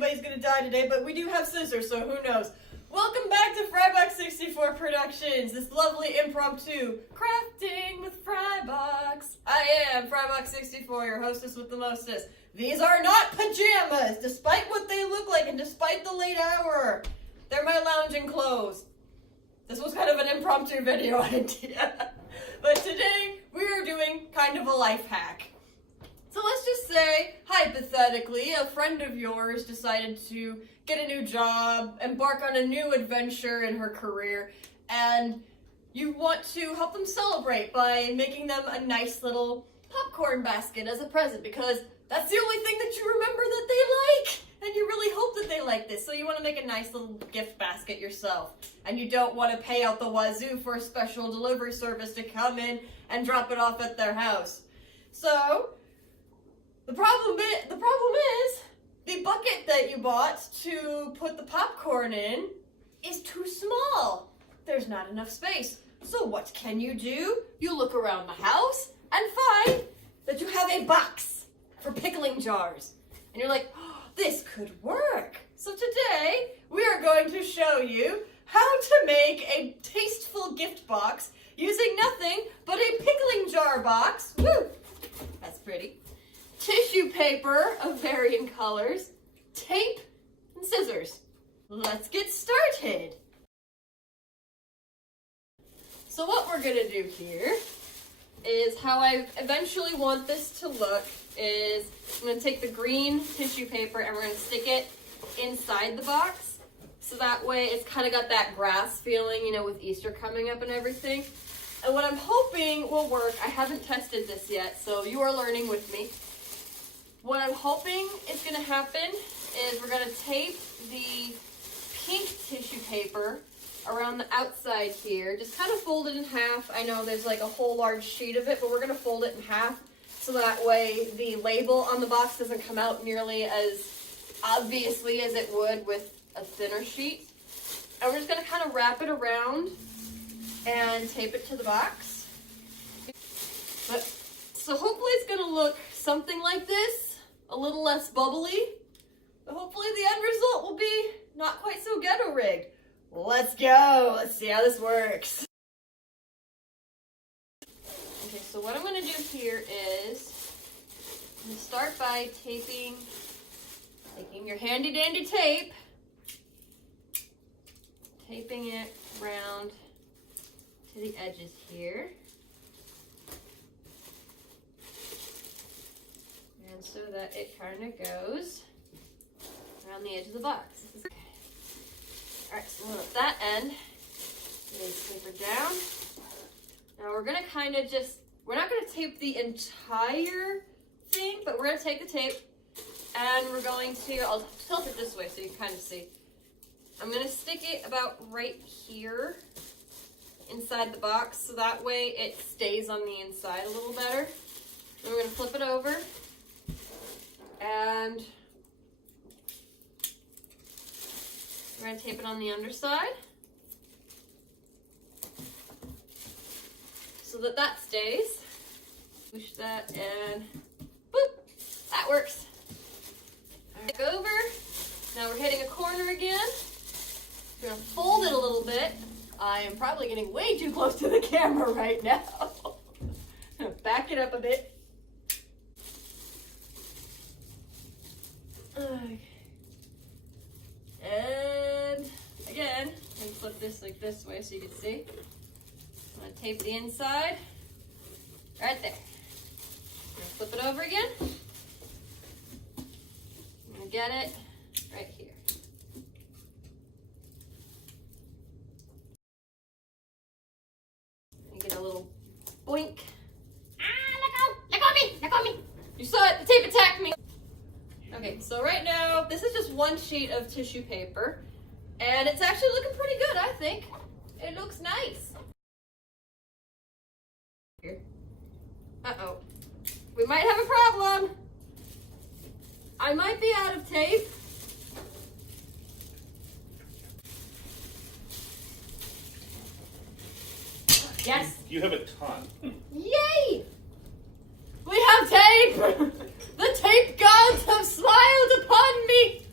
anybody's gonna die today, but we do have scissors, so who knows. Welcome back to Frybox 64 Productions, this lovely impromptu crafting with Frybox. I am Frybox 64, your hostess with the mostest. These are not pajamas, despite what they look like and despite the late hour. They're my lounging clothes. This was kind of an impromptu video idea. But today, we are doing kind of a life hack. So let's just say, hypothetically, a friend of yours decided to get a new job, embark on a new adventure in her career, and you want to help them celebrate by making them a nice little popcorn basket as a present, because that's the only thing that you remember that they like, and you really hope that they like this. So you want to make a nice little gift basket yourself, and you don't want to pay out the wazoo for a special delivery service to come in and drop it off at their house. So the problem is the bucket that you bought to put the popcorn in is too small. There's not enough space. So what can you do? You look around the house and find that you have a box for pickling jars. And you're like, oh, this could work. So today we are going to show you how to make a tasteful gift box using nothing but a pickling jar box. Woo! That's pretty. Tissue paper of varying colors, tape, and scissors. Let's get started. So what we're gonna do here is how I eventually want this to look is I'm gonna take the green tissue paper and we're gonna stick it inside the box. So that way it's kind of got that grass feeling, you know, with Easter coming up and everything. And what I'm hoping will work, I haven't tested this yet, so you are learning with me. What I'm hoping is going to happen is we're going to tape the pink tissue paper around the outside here. Just kind of fold it in half. I know there's like a whole large sheet of it, but we're going to fold it in half so that way the label on the box doesn't come out nearly as obviously as it would with a thinner sheet. And we're just going to kind of wrap it around and tape it to the box. So hopefully it's going to look something like this. A little less bubbly, but hopefully the end result will be not quite so ghetto rigged. Let's go. Let's see how this works. Okay, so what I'm going to do here is I'm going to start by taking your handy dandy tape, taping it around to the edges here. And so that it kind of goes around the edge of the box. Alright, so we'll let that end. Lay the paper down. Now we're going to kind of we're not going to tape the entire thing, but we're going to take the tape and we're going to, I'll tilt it this way so you can kind of see. I'm going to stick it about right here inside the box so that way it stays on the inside a little better. Then we're going to flip it over. And we're going to tape it on the underside so that that stays. Push that and boop, that works. Back over. Now we're hitting a corner again. We're going to fold it a little bit. I am probably getting way too close to the camera right now. I'm going to back it up a bit. And again, I'm going to flip this like this way so you can see. I'm going to tape the inside right there. I'm going to flip it over again. I'm going to get it right here. And get a little boink. Let go of me. You saw it, the tape attacked me. Okay, so right now, this is just one sheet of tissue paper, and it's actually looking pretty good, I think. It looks nice. Here. Uh-oh. We might have a problem. I might be out of tape. Yes. You have a ton. Yay! We have tape! The tape gods have smiled upon me!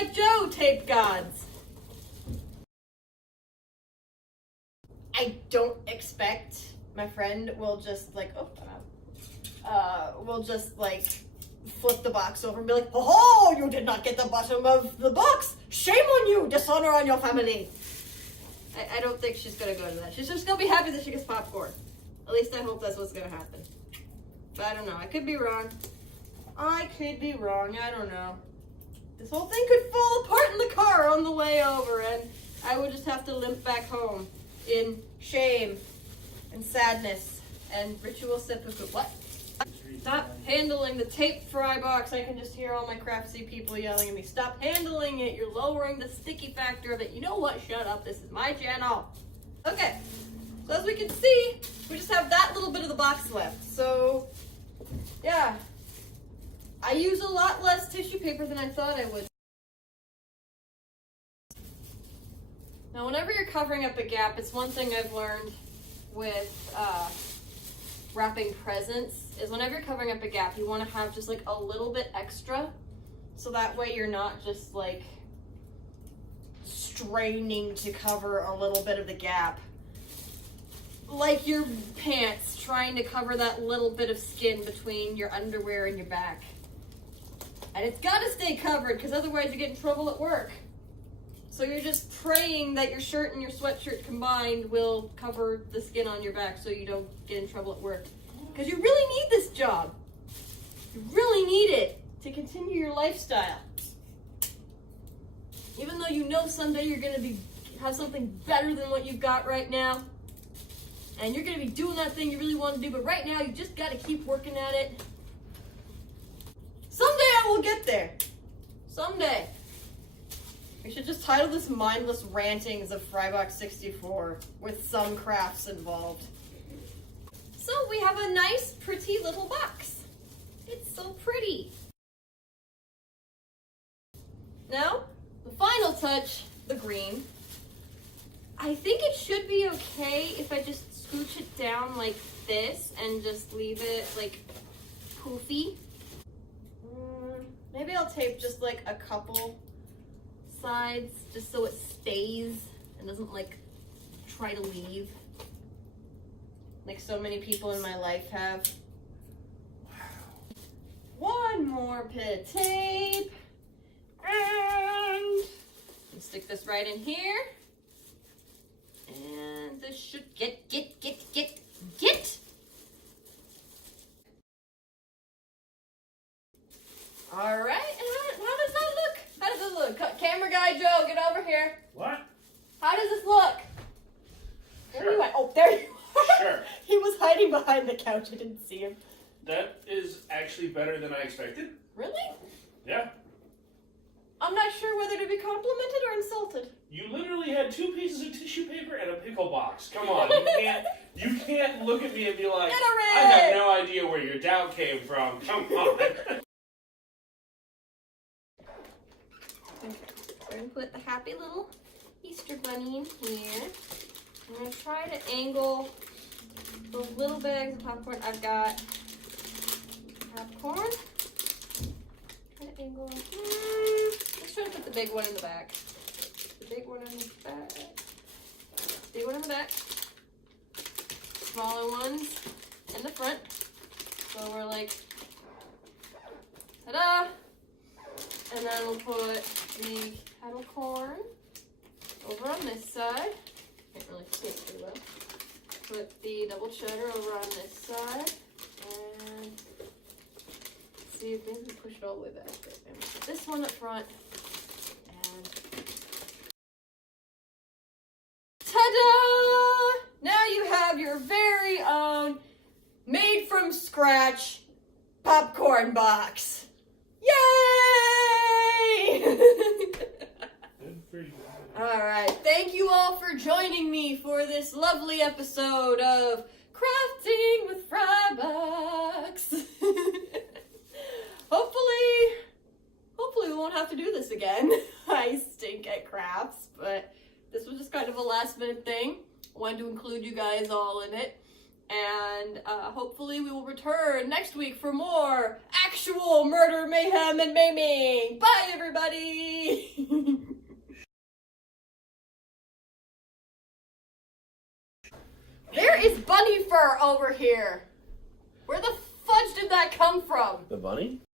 like Joe, tape gods. I don't expect my friend will just like, will just like flip the box over and be like, oh, you did not get the bottom of the box. Shame on you, dishonor on your family. I don't think she's gonna go to that. She's just gonna be happy that she gets popcorn. At least I hope that's what's gonna happen. But I don't know, I could be wrong. I don't know. This whole thing could fall apart in the car on the way over, and I would just have to limp back home in shame and sadness and ritual seppuku. What? Stop handling the tape Frybox. I can just hear all my craftsy people yelling at me. Stop handling it. You're lowering the sticky factor of it. You know what? Shut up. This is my channel. Okay. So as we can see, we just have that little bit of the box left. So, yeah. I use a lot less tissue paper than I thought I would. Now, whenever you're covering up a gap, it's one thing I've learned with wrapping presents, is whenever you're covering up a gap, you want to have just like a little bit extra, so that way you're not just like straining to cover a little bit of the gap. Like your pants, trying to cover that little bit of skin between your underwear and your back. And it's got to stay covered, because otherwise you get in trouble at work. So you're just praying that your shirt and your sweatshirt combined will cover the skin on your back so you don't get in trouble at work. Because you really need this job. You really need it to continue your lifestyle. Even though you know someday you're going to have something better than what you've got right now. And you're going to be doing that thing you really want to do, but right now you just got to keep working at it. Someday I will get there. Someday. We should just title this Mindless Rantings of Frybox 64 with some crafts involved. So we have a nice, pretty little box. It's so pretty. Now, the final touch, the green. I think it should be okay if I just scooch it down like this and just leave it like poofy. Maybe I'll tape just like a couple sides just so it stays and doesn't like try to leave like so many people in my life have. One more bit of tape and stick this right in here, and this should get all right. And how does that look? How does it look? Camera guy Joe, get over here. What? How does this look? Sure. Where you at? Oh, there you are. Sure. He was hiding behind the couch. I didn't see him. That is actually better than I expected. Really? Yeah. I'm not sure whether to be complimented or insulted. You literally had 2 pieces of tissue paper and a pickle box. Come on, you can't look at me and be like, I have no idea where your doubt came from. Come on. Okay, we're going to put the happy little Easter bunny in here. I'm going to try to angle the little bags of popcorn. I've got popcorn. Try to angle. Let's try to put the big one in the back. The big one in the back. Big one in the back. Smaller ones in the front. So we're like, ta-da! And then we'll put the kettle corn over on this side. Can't really see it too well. Put the double cheddar over on this side. And see if maybe we push it all the way back. And we put this one up front. And ta-da! Now you have your very own made from scratch popcorn box. Yay! Alright, thank you all for joining me for this lovely episode of Crafting with Frybox. Hopefully we won't have to do this again. I stink at crafts, but this was just kind of a last minute thing. I wanted to include you guys all in it. And hopefully we will return next week for more actual murder, mayhem, and maiming. Bye, everybody! There is bunny fur over here. Where the fudge did that come from? The bunny?